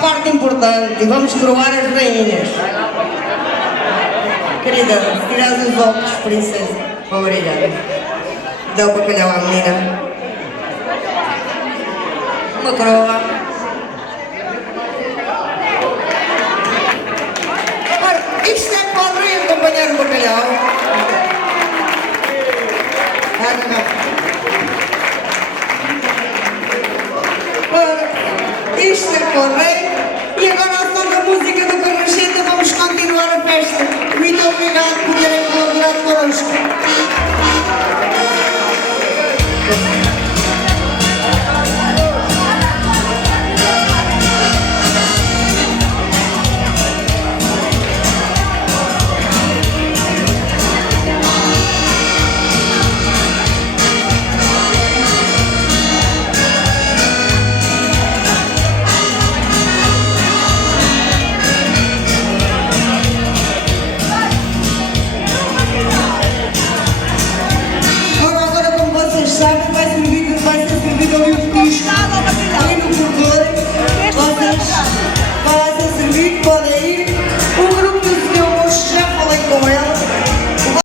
parte importante. Vamos coroar as rainhas. Querida, se tirares os óculos, princesa. Obrigada. Dá o bacalhau à menina. Uma coroa. Ora, isto é para o rei acompanhar o bacalhau. Ora, isto é para o rei. E agora, ao som da música do Carracheta, vamos continuar a festa. Muito obrigado por terem colaborado connosco. Agora, como vocês sabem, vai ser